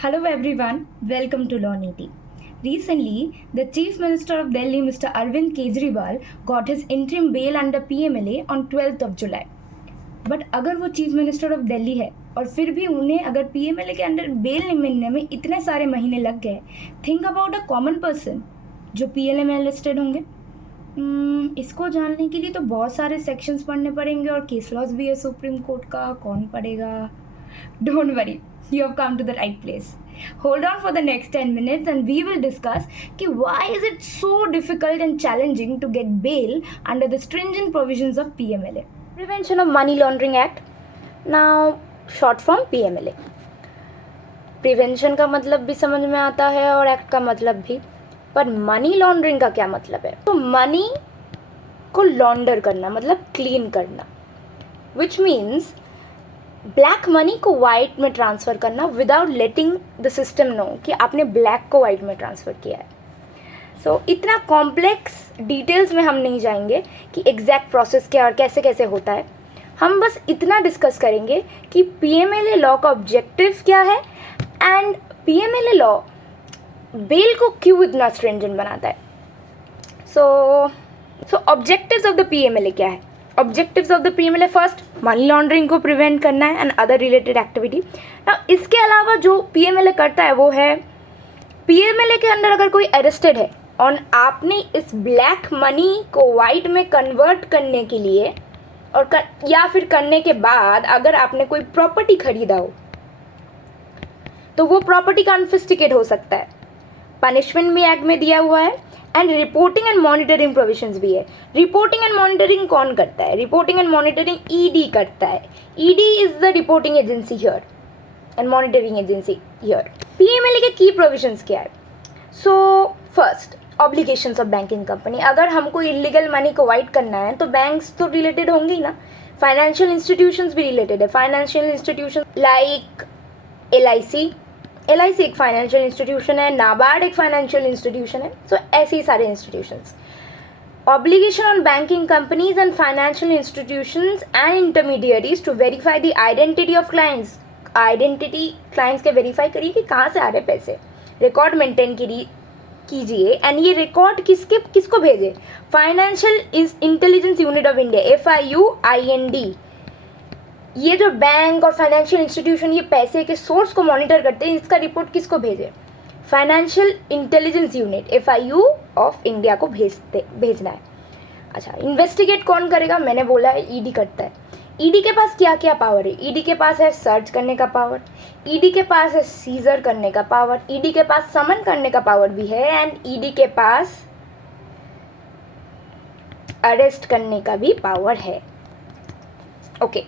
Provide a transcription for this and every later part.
Hello everyone, welcome to Law Niti. Recently, the Chief Minister of Delhi, Mr. Arvind Kejriwal, got his interim bail under PMLA on 12th of July. But अगर वो chief minister of Delhi है और फिर भी उन्हें अगर PMLA के under bell मिलने में इतने सारे महीने लग गए, think about a common person जो पीएलए में लिस्टेड होंगे। इसको जानने के लिए तो बहुत सारे सेक्शंस पढ़ने पड़ेंगे और केस लॉज भी है सुप्रीम कोर्ट का, कौन पढ़ेगा? Don't worry, you have come to the right place. Hold on for the next 10 minutes and we will discuss ki why is it so difficult and challenging to get bail under the stringent provisions of PMLA. Prevention of Money Laundering Act, now short form PMLA. Prevention का मतलब भी समझ में आता है और act का मतलब भी, पर मनी लॉन्ड्रिंग का क्या मतलब है? तो मनी को लॉन्डर करना मतलब क्लीन करना, विच मीन्स ब्लैक मनी को वाइट में ट्रांसफ़र करना without letting the system know कि आपने ब्लैक को वाइट में ट्रांसफ़र किया है। सो इतना कॉम्प्लेक्स डिटेल्स में हम नहीं जाएंगे कि एग्जैक्ट प्रोसेस क्या और कैसे कैसे होता है। हम बस इतना डिस्कस करेंगे कि पीएमएलए लॉ का ऑब्जेक्टिव क्या है एंड पीएमएलए लॉ बेल को क्यों इतना स्ट्रिंजेंट बनाता है। सो ऑब्जेक्टिव्स ऑफ द पीएमएलए क्या है? Objectives of the PMLA, first money laundering को प्रिवेंट करना है एंड अदर रिलेटेड एक्टिविटी। इसके अलावा जो पीएमएलए करता है वो है, पीएमएलए के अंदर अगर कोई अरेस्टेड है और आपने इस ब्लैक मनी को वाइट में कन्वर्ट करने के लिए और या फिर करने के बाद अगर आपने कोई प्रॉपर्टी खरीदा हो तो वो प्रॉपर्टी कॉन्फिस्टिकेट हो सकता है। पनिशमेंट भी एक्ट में दिया हुआ है and reporting and monitoring provisions भी है। रिपोर्टिंग एंड मॉनिटरिंग कौन करता है? रिपोर्टिंग एंड मॉनिटरिंग ईडी करता है। ED is the reporting agency here and monitoring agency here. PMLA के की प्रोविजंस क्या है? So first, obligations of banking company. अगर हमको इलीगल मनी को वाइट करना है तो बैंक्स तो रिलेटेड होंगे ही ना, फाइनेंशियल इंस्टीट्यूशंस भी रिलेटेड है। फाइनेंशियल इंस्टीट्यूशन लाइक एलआईसी एक फाइनेंशियल इंस्टीट्यूशन है, नाबार्ड एक फाइनेंशियल इंस्टीट्यूशन है। सो ऐसे ही सारे institutions. Obligation on banking companies and financial institutions and intermediaries to verify the identity of clients. Identity clients के वेरीफाई करिए कि कहाँ से आ रहे पैसे। रिकॉर्ड मेंटेन कीजिए एंड ये रिकॉर्ड किसको भेजे? Financial intelligence unit of India, FIUIND। ये जो बैंक और फाइनेंशियल इंस्टीट्यूशन ये पैसे के सोर्स को मॉनिटर करते हैं, इसका रिपोर्ट किसको भेजे? Financial intelligence unit FIU of India को भेजना है। अच्छा, इन्वेस्टिगेट कौन करेगा? मैंने बोला है ईडी करता है। ईडी के पास क्या क्या पावर है? ईडी के पास है सर्च करने का पावर, ईडी के पास है सीजर करने का पावर, ईडी के पास समन करने का पावर भी है एंड ईडी के पास अरेस्ट करने का भी पावर है। Okay,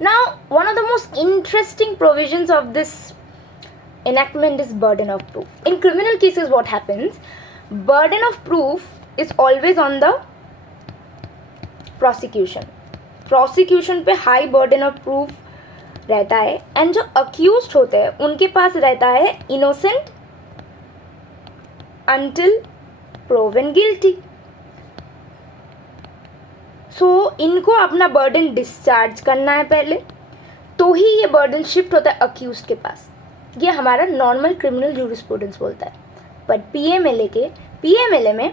now one of the most interesting provisions of this enactment is burden of proof. In criminal cases what happens? Burden of proof is always on the prosecution पे high burden of proof रहता है and जो accused होते हैं उनके पास रहता है innocent until proven guilty. सो इनको अपना बर्डन डिस्चार्ज करना है पहले, तो ही ये बर्डन शिफ्ट होता है अक्यूज्ड के पास। ये हमारा नॉर्मल क्रिमिनल जूरिस्प्रूडेंस बोलता है। पर पीएमएलए में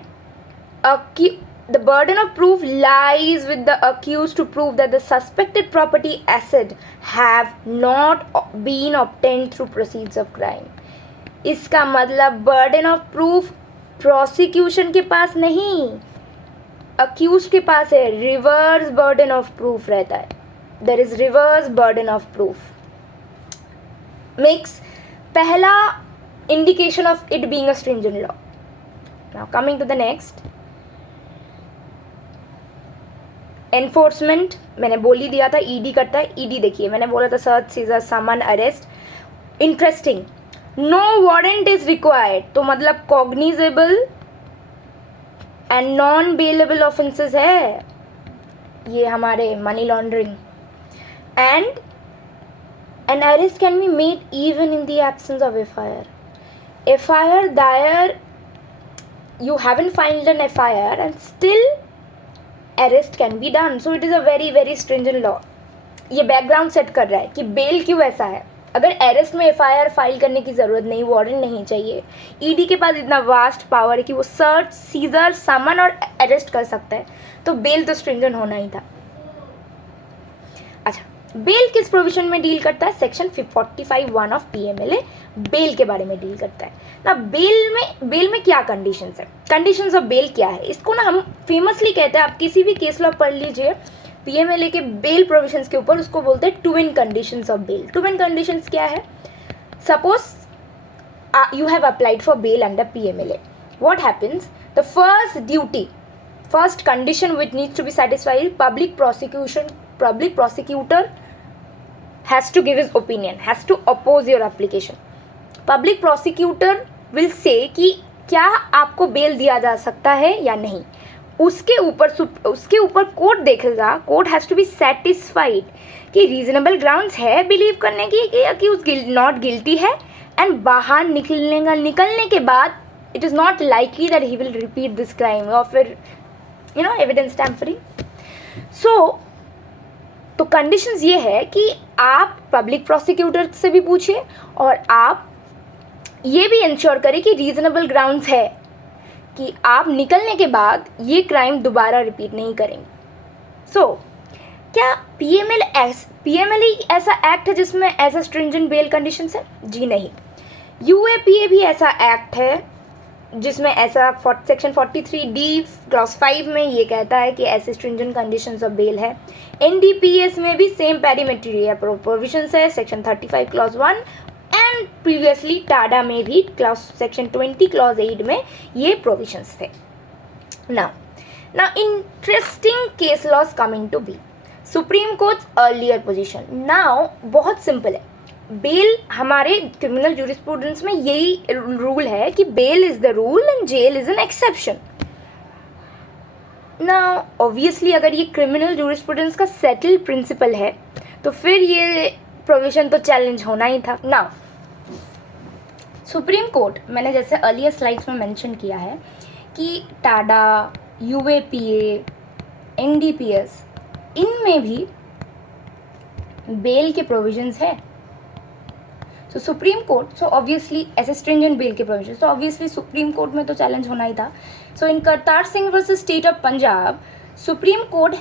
the burden of proof lies with the accused to prove that the suspected property asset have not been obtained through proceeds of crime. इसका मतलब burden of proof prosecution के पास नहीं, accused के पास है। reverse burden of proof रहता है। there is reverse burden of proof makes पहला indication of it being a stringent law. now coming to the next, enforcement मैंने बोल ही दिया था ईडी करता है। ईडी देखिए, मैंने बोला था search, seizure, summon, arrest. Interesting, no warrant is required, तो मतलब cognizable and non bailable offences है ये हमारे money laundering. And an arrest can be made even in the absence of FIR दायर, you haven't filed an FIR and still arrest can be done. So it is a very very stringent law. ये background set कर रहा है कि bell क्यों ऐसा है। अगर अरेस्ट में एफआईआर फाइल करने की ज़रूरत नहीं, वारंट नहीं चाहिए, ईडी के पास इतना वास्ट पावर है कि वो सर्च, सीजर, समन और अरेस्ट कर सकता है, तो बेल तो स्ट्रिंजेंट होना ही था। अच्छा, बेल किस प्रोविजन में डील करता है? सेक्शन 45(1) ऑफ पीएमएलए बेल के बारे में डील करता है ना। बेल में क्या कंडीशंस है? कंडीशंस ऑफ बेल क्या है? इसको ना हम फेमसली कहते हैं, आप किसी भी केस लॉ पढ़ लीजिए पीएमएलए के बेल प्रोविजंस के ऊपर, उसको बोलते हैं twin conditions of bail. Twin conditions क्या है? Suppose you have applied for bail under PMLA. What happens? The first condition which needs to be satisfied, public prosecutor has to give his opinion, has to oppose your application. Public prosecutor will say कि क्या आपको bell दिया जा सकता है या नहीं। उसके ऊपर कोर्ट देखेगा, court has to be satisfied कि रीजनेबल ग्राउंड्स है बिलीव करने की कि अक्यूज नॉट गिल्टी है, एंड बाहर निकलने के बाद it is not likely that he will repeat this crime, और फिर एविडेंस टैम्परिंग। तो कंडीशंस ये है कि आप पब्लिक प्रोसिक्यूटर से भी पूछिए और आप ये भी इंश्योर करें कि रीजनेबल ग्राउंड्स है कि आप निकलने के बाद ये क्राइम दोबारा रिपीट नहीं करेंगे। क्या पीएमएलए ऐसा एक्ट है जिसमें ऐसा स्ट्रिंजेंट बेल कंडीशंस है? जी नहीं। यूएपीए भी ऐसा एक्ट है जिसमें ऐसा सेक्शन 43D क्लॉज 5 में ये कहता है कि ऐसे स्ट्रिंजेंट कंडीशंस ऑफ बेल है। एनडीपीएस में भी सेम पैरीमेट्री प्रोविजंस है, section 35 clause 1, and previously Tada में भी सेक्शन 20 क्लॉज 8 में ये प्रोविजंस थे। Now interesting case laws coming to be supreme court earlier position. Now बहुत सिंपल है, बेल हमारे क्रिमिनल जूरिस्प्रूडेंस में यही रूल है कि bail is the rule and jail is an exception. Now obviously अगर ये क्रिमिनल जूरिस्प्रूडेंस का सेटल्ड प्रिंसिपल है तो फिर ये प्रोविजन तो चैलेंज होना ही था। नाउ सुप्रीम कोर्ट, मैंने जैसे अर्लियर स्लाइड्स में मेंशन किया है कि टाडा, यूएपीए, एनडीपीएस, इनमें भी बेल के प्रोविजंस है। तो सुप्रीम कोर्ट, सो ऑब्वियसली ऐसे स्ट्रिंजेंट बेल के प्रोविजंस, तो ऑब्वियसली सुप्रीम कोर्ट में तो चैलेंज होना ही था। So in Kartar Singh versus state of Punjab, Supreme Court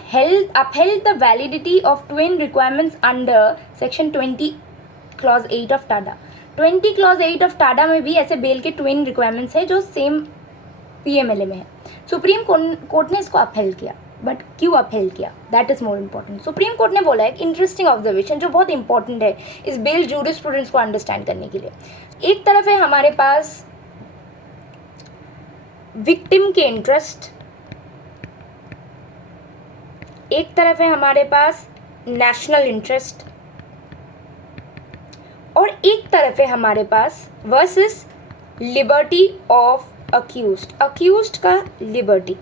upheld the validity of twin requirements under section 20 clause 8 of Tada. 20 clause 8 of Tada में भी ऐसे बेल के ट्विन रिक्वायरमेंट्स है जो सेम पीएमएलए में है। सुप्रीम कोर्ट ने इसको अपहेल्ड किया, बट क्यों अपहेल्ड किया, that is more important. Supreme court ने बोला एक इंटरेस्टिंग ऑब्जर्वेशन जो बहुत इंपॉर्टेंट है इस बेल जूरिस्प्रूडेंस को अंडरस्टैंड करने के लिए। एक तरफ है हमारे पास विक्टिम के इंटरेस्ट, एक तरफ है हमारे पास नेशनल इंटरेस्ट, और एक तरफ है हमारे पास वर्सेस लिबर्टी ऑफ अक्यूज्ड का लिबर्टी।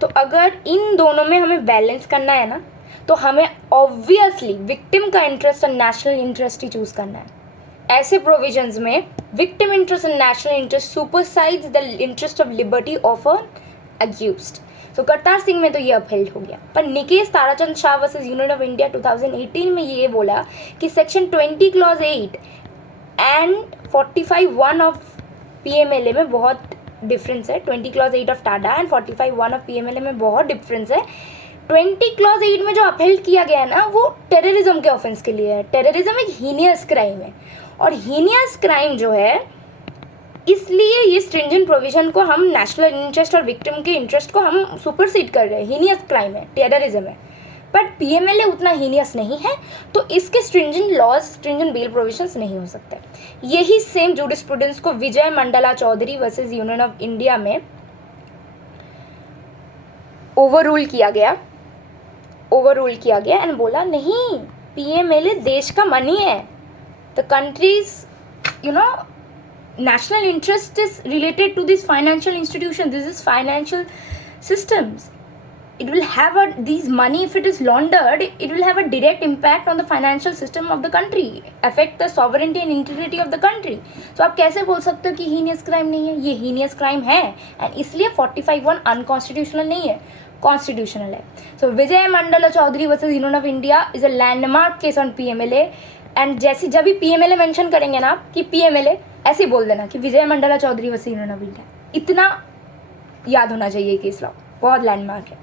तो अगर इन दोनों में हमें बैलेंस करना है ना, तो हमें ऑब्वियसली विक्टिम का इंटरेस्ट और नेशनल इंटरेस्ट ही चूज करना है। ऐसे प्रोविजंस में विक्टिम इंटरेस्ट और national interest supersedes the interest of liberty of an accused. तो करतार सिंह में तो ये अपहेल्ड हो गया, पर Nikesh Tarachand Shah versus Union of India 2018 में ये बोला कि section 20 clause 8 and 45(1) of PMLA में बहुत डिफरेंस है। 20 clause 8 of Tada and 45(1) of PMLA में बहुत डिफरेंस है। 20 क्लॉज 8 में जो अपहेल्ड किया गया है ना, वो टेररिज्म के ऑफेंस के लिए है। टेररिज्म एक हीनियस क्राइम है, और हीनियस क्राइम जो है, इसलिए ये स्ट्रिंजेंट प्रोविजन को हम नेशनल इंटरेस्ट और विक्टिम के इंटरेस्ट को हम सुपरसीड कर रहे हैं। हीनियस क्राइम है, टेररिज्म है, बट पीएमएलए उतना हीनियस नहीं है, तो इसके स्ट्रिंजेंट बेल प्रोविजंस नहीं हो सकते। यही सेम जूरिस्प्रूडेंस को Vijay Mandla Chaudhary versus Union of India में ओवररूल किया गया एंड बोला नहीं, पीएमएलए देश का मनी है, the countries national interest is related to this financial institution, this is financial systems. It will have these money, if it is laundered, it will have a direct impact on the financial system of the country, affect the sovereignty and integrity of the country. So आप कैसे बोल सकते हो कि heinous crime नहीं है? ये heinous crime है, and इसलिए 45(1) unconstitutional नहीं है, constitutional है। So Vijay Mandla Chaudhary versus Union of India is a landmark case on PMLA, and जैसे जब भी PMLA मेंशन करेंगे ना आप कि PMLA, ऐसे ही बोल देना कि विजय Mandla Chaudhary was seen on a wheel. इतना याद होना चाहिए केस लॉ, बहुत लैंडमार्क है.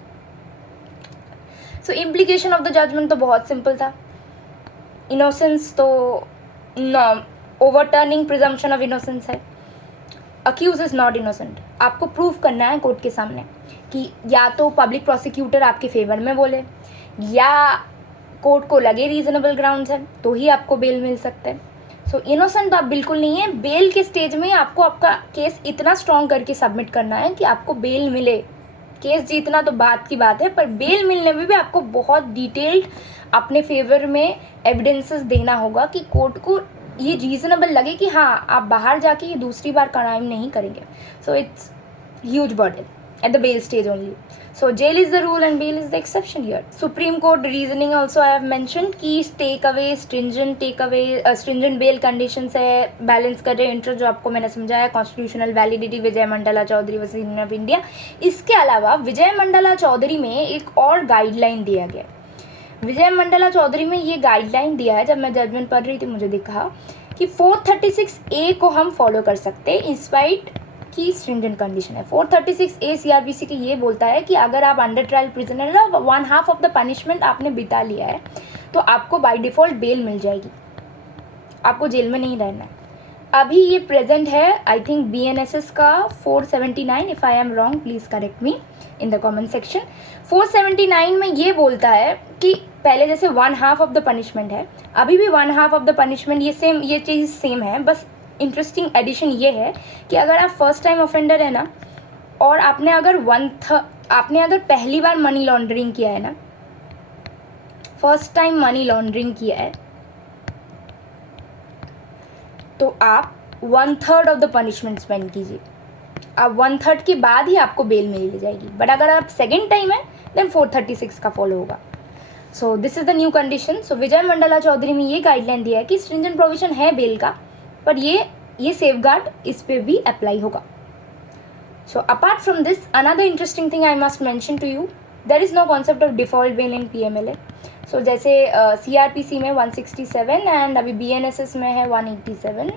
So implication of the judgement तो बहुत सिंपल था. इनोसेंस तो ओवरटर्निंग प्रिजम्पशन ऑफ इनोसेंस है. Accused is not innocent. आपको प्रूव करना है कोर्ट के सामने कि या तो पब्लिक प्रोसिक्यूटर आपके फेवर में बोले या कोर्ट को लगे रीजनेबल ग्राउंड्स है तो ही आपको बेल मिल सकता है. सो इनोसेंट आप बिल्कुल नहीं है. बेल के स्टेज में आपको आपका केस इतना स्ट्रॉन्ग करके सबमिट करना है कि आपको बेल मिले. केस जीतना तो बात की बात है, पर बेल मिलने में भी आपको बहुत डिटेल्ड अपने फेवर में एविडेंसेस देना होगा कि कोर्ट को ये रीजनेबल लगे कि हाँ आप बाहर जाके ये दूसरी बार क्राइम नहीं करेंगे. So it's huge burden at the bail stage only. So jail is the rule and bail is the exception here. Supreme Court reasoning also I have mentioned कि stringent bail conditions है, balance कर रहे interest जो आपको मैंने समझाया, constitutional validity Vijay Mandla Chaudhary versus Union of India. इसके अलावा विजय मंडला चौधरी में एक और गाइडलाइन दिया गया. विजय मंडला चौधरी में ये गाइडलाइन दिया है, जब मैं जजमेंट पढ़ रही थी मुझे दिखा कि 436A को हम फॉलो कर सकते हैं इंस्पाइट की स्ट्रिंजेंट कंडीशन है. 436A CRPC के ये बोलता है कि अगर आप अंडर ट्रायल प्रिजनर ना 1/2 ऑफ द पनिशमेंट आपने बिता लिया है तो आपको बाय डिफ़ॉल्ट बेल मिल जाएगी, आपको जेल में नहीं रहना है. अभी ये प्रेजेंट है आई थिंक BNSS का 479. If I am wrong please correct me in the comment section. 479 में ये बोलता है कि पहले जैसे 1/2 ऑफ द पनिशमेंट है, अभी भी 1/2 ऑफ द पनिशमेंट ये चीज़ सेम है. बस इंटरेस्टिंग एडिशन ये है कि अगर आप फर्स्ट टाइम ऑफेंडर है ना और आपने अगर पहली बार मनी लॉन्ड्रिंग किया है ना, फर्स्ट टाइम मनी लॉन्ड्रिंग किया है तो आप 1/3 ऑफ द पनिशमेंट स्पेंड कीजिए. अब 1/3 के बाद ही आपको बेल मिल जाएगी. बट अगर आप सेकेंड टाइम है देन 436 का फॉलो होगा. So this is the new condition. So Vijay Mandla Chaudhary में ये गाइडलाइन दिया है कि स्ट्रिंजेंट प्रोविजन है बेल का, पर ये सेफगार्ड इस पे भी अप्लाई होगा. So apart from this another interesting thing I must mention to you, there is no concept of default bail in PMLA. So जैसे CRPC में 167 एंड अभी BNSS में है 187.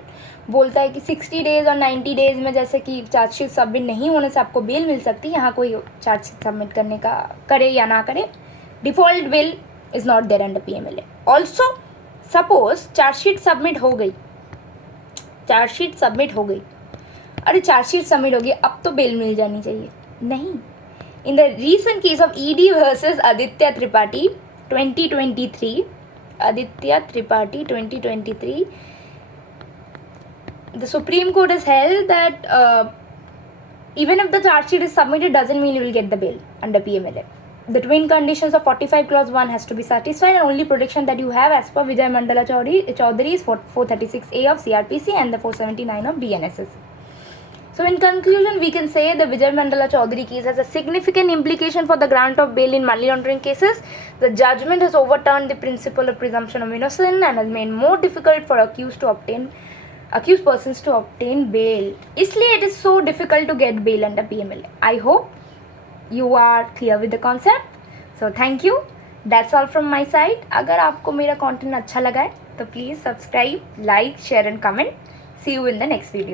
बोलता है कि 60 डेज़ और 90 डेज़ में जैसे कि चार्जशीट सबमिट नहीं होने से आपको बेल मिल सकती है. यहाँ कोई चार्जशीट सबमिट करने का करे या ना करे, default bail is not there under PMLA. Also suppose chargesheet submit हो गई, अरे चार्जशीट सबमिट होगी अब तो बेल मिल जानी चाहिए, नहीं. In the recent case of ED versus Aditya Tripathi 2023, the Supreme Court has held that even if the charge sheet is submitted doesn't mean you will get the bail under PMLA. The twin conditions of 45 clause 1 has to be satisfied, and only protection that you have as per Vijay Mandala Chaudhary is 436A of CRPC and the 479 of BNSS. So in conclusion, we can say the Vijay Mandala Chaudhary case has a significant implication for the grant of bail in money laundering cases. The judgment has overturned the principle of presumption of innocence and has made more difficult for accused persons to obtain bail. इसलिए it is so difficult to get bail under PMLA. I hope you are clear with the concept. So thank you. That's all from my side. अगर आपको मेरा content अच्छा लगा है तो please subscribe, like, share and comment. See you in the next video.